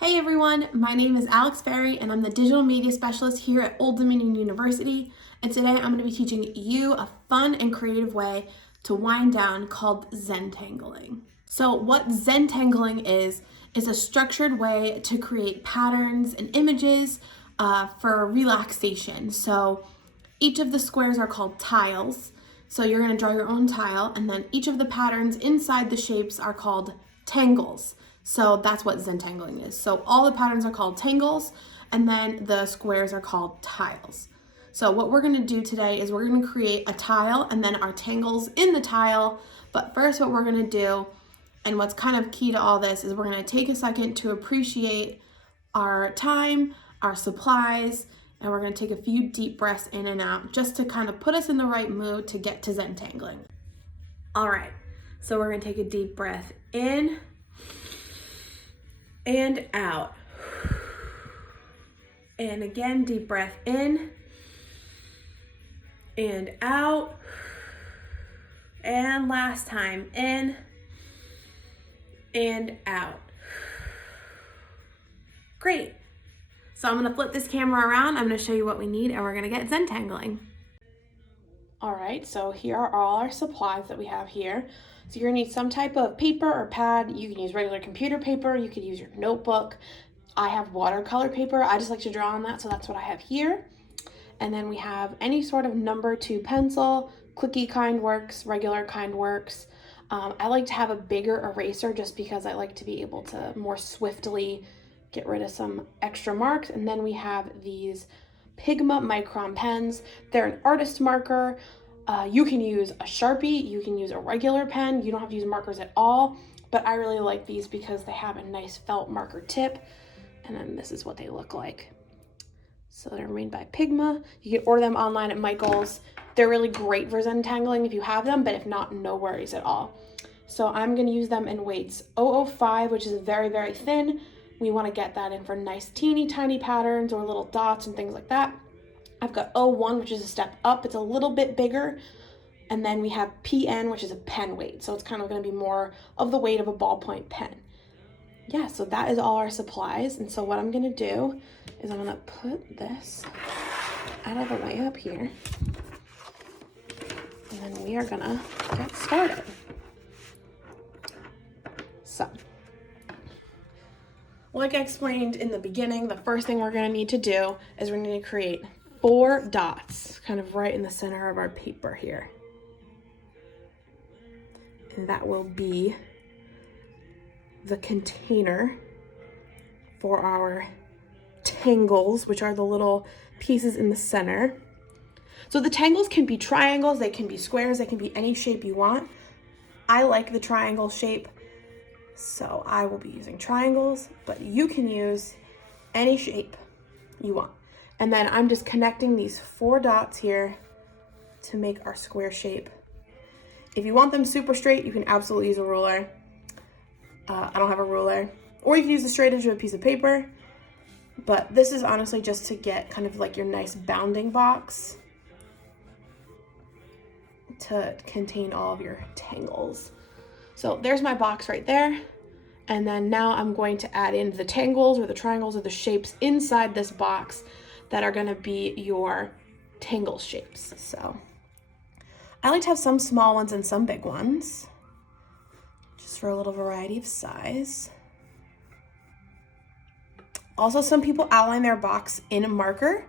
Hey everyone, my name is Alex Ferri and I'm the Digital Media Specialist here at Old Dominion University. And today I'm going to be teaching you a fun and creative way to wind down called ZenTangling. So what ZenTangling is a structured way to create patterns and images for relaxation. So each of the squares are called tiles. So you're going to draw your own tile, and then each of the patterns inside the shapes are called tangles. So that's what ZenTangling is. So all the patterns are called tangles, and then the squares are called tiles. So what we're going to do today is we're going to create a tile and then our tangles in the tile. But first what we're going to do, and what's kind of key to all this, is we're going to take a second to appreciate our time, our supplies, and we're going to take a few deep breaths in and out just to kind of put us in the right mood to get to ZenTangling. All right, so we're going to take a deep breath in and out. And again, deep breath in and out. And last time, in and out. Great. So I'm gonna flip this camera around. I'm gonna show you what we need and we're gonna get ZenTangling. All right, so here are all our supplies that we have here. So you're gonna need some type of paper or pad. You can use regular computer paper. You could use your notebook. I have watercolor paper. I just like to draw on that, so that's what I have here. And then we have any sort of number 2 pencil. Clicky kind works, regular kind works. I like to have a bigger eraser just because I like to be able to more swiftly get rid of some extra marks. And then we have these Pigma Micron pens. They're an artist marker. You can use a Sharpie, you can use a regular pen. You don't have to use markers at all, but I really like these because they have a nice felt marker tip. And then this is what they look like. So they're made by Pigma. You can order them online at Michael's. They're really great for ZenTangling if you have them, but if not, no worries at all. So I'm gonna use them in weights 005, which is very, very thin. We wanna get that in for nice teeny tiny patterns or little dots and things like that. I've got 01, which is a step up. It's a little bit bigger. And then we have PN, which is a pen weight. So it's kind of gonna be more of the weight of a ballpoint pen. Yeah, so that is all our supplies. And so what I'm gonna do is I'm gonna put this out of the way up here. And then we are gonna get started. So, like I explained in the beginning, the first thing we're gonna need to do is we're gonna create 4 dots kind of right in the center of our paper here. And that will be the container for our tangles, which are the little pieces in the center. So the tangles can be triangles, they can be squares, they can be any shape you want. I like the triangle shape, so I will be using triangles, but you can use any shape you want. And then I'm just connecting these 4 dots here to make our square shape. If you want them super straight, you can absolutely use a ruler. I don't have a ruler. Or you can use the straight edge of a piece of paper. But this is honestly just to get kind of like your nice bounding box to contain all of your tangles. So there's my box right there. And then now I'm going to add in the tangles or the triangles or the shapes inside this box that are gonna be your tangle shapes. So I like to have some small ones and some big ones, just for a little variety of size. Also, some people outline their box in a marker.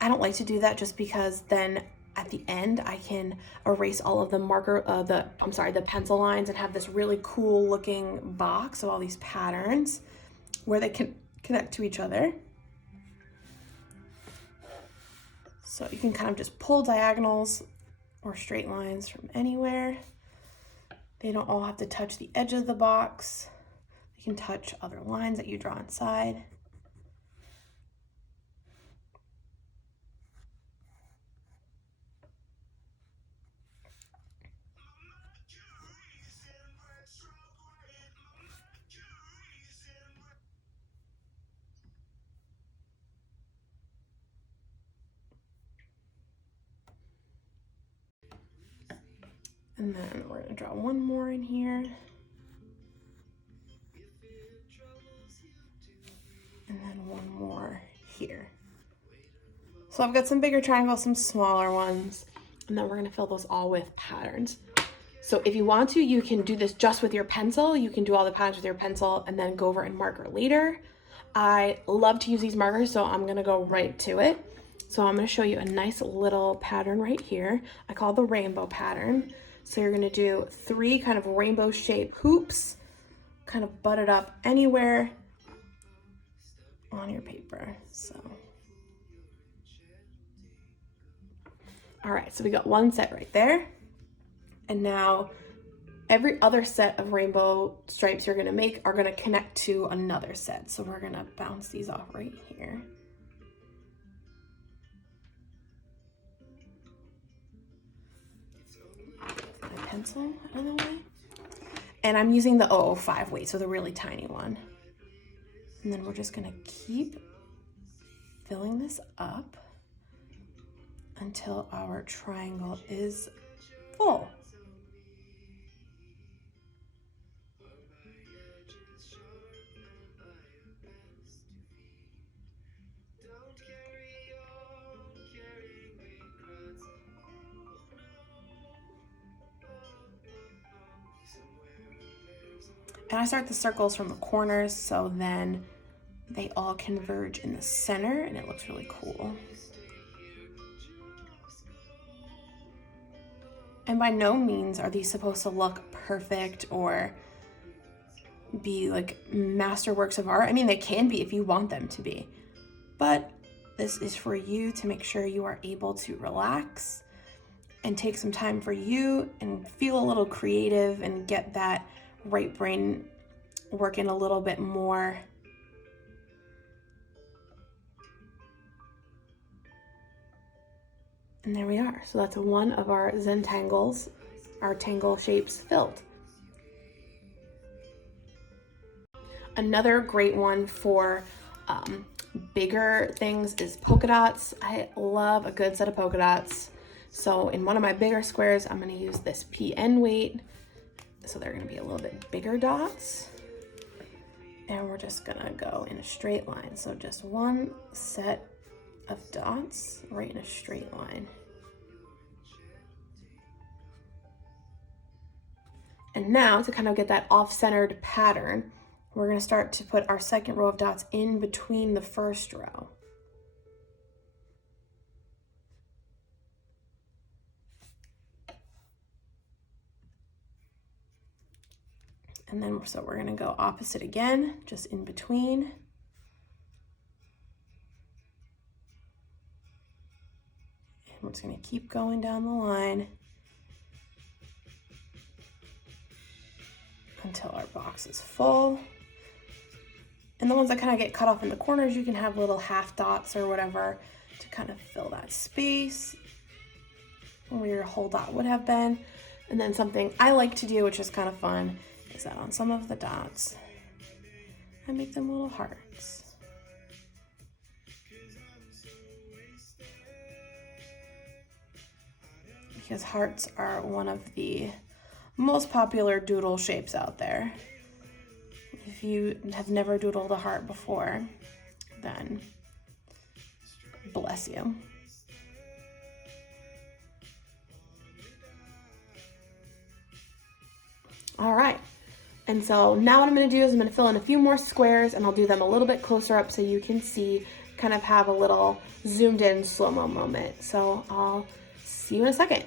I don't like to do that just because then at the end I can erase all of the the pencil lines and have this really cool looking box of all these patterns where they can connect to each other. So you can kind of just pull diagonals or straight lines from anywhere. They don't all have to touch the edge of the box. You can touch other lines that you draw inside. And then we're gonna draw one more in here. more here. So I've got some bigger triangles, some smaller ones, and then we're gonna fill those all with patterns. So if you want to, you can do this just with your pencil. You can do all the patterns with your pencil and then go over and marker later. I love to use these markers, so I'm gonna go right to it. So I'm gonna show you a nice little pattern right here. I call it the rainbow pattern. So you're gonna do 3 kind of rainbow shaped hoops, kind of butted up anywhere on your paper. So, all right, so we got 1 set right there. And now every other set of rainbow stripes you're gonna make are gonna connect to another set. So we're gonna bounce these off right here. Get my pencil out of the way. And I'm using the 005 weight, so the really tiny one. And then we're just gonna keep filling this up until our triangle is full. And I start the circles from the corners, so then they all converge in the center, and it looks really cool. And by no means are these supposed to look perfect or be like masterworks of art. I mean, they can be if you want them to be, but this is for you to make sure you are able to relax and take some time for you and feel a little creative and get that right brain working a little bit more. And there we are. So that's one of our ZenTangles, our tangle shapes filled. Another great one for bigger things is polka dots. I love a good set of polka dots. So in one of my bigger squares, I'm gonna use this PN weight. So they're gonna be a little bit bigger dots. And we're just gonna go in a straight line. So just 1 set of dots right in a straight line. And now to kind of get that off-centered pattern, we're gonna start to put our second row of dots in between the first row. And then, so we're gonna go opposite again, just in between. And we're just gonna keep going down the line until our box is full. And the ones that kind of get cut off in the corners, you can have little half dots or whatever to kind of fill that space where your whole dot would have been. And then something I like to do, which is kind of fun, is that on some of the dots, I make them little hearts. Because hearts are one of the most popular doodle shapes out there. If you have never doodled a heart before, then bless you. All right. And so now what I'm gonna do is I'm gonna fill in a few more squares and I'll do them a little bit closer up so you can see, kind of have a little zoomed in slow-mo moment. So I'll see you in a second.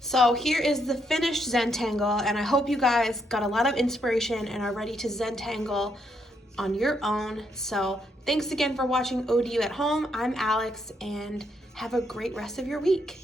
So here is the finished ZenTangle, and I hope you guys got a lot of inspiration and are ready to ZenTangle on your own. So thanks again for watching ODU at home. I'm Alex, and have a great rest of your week.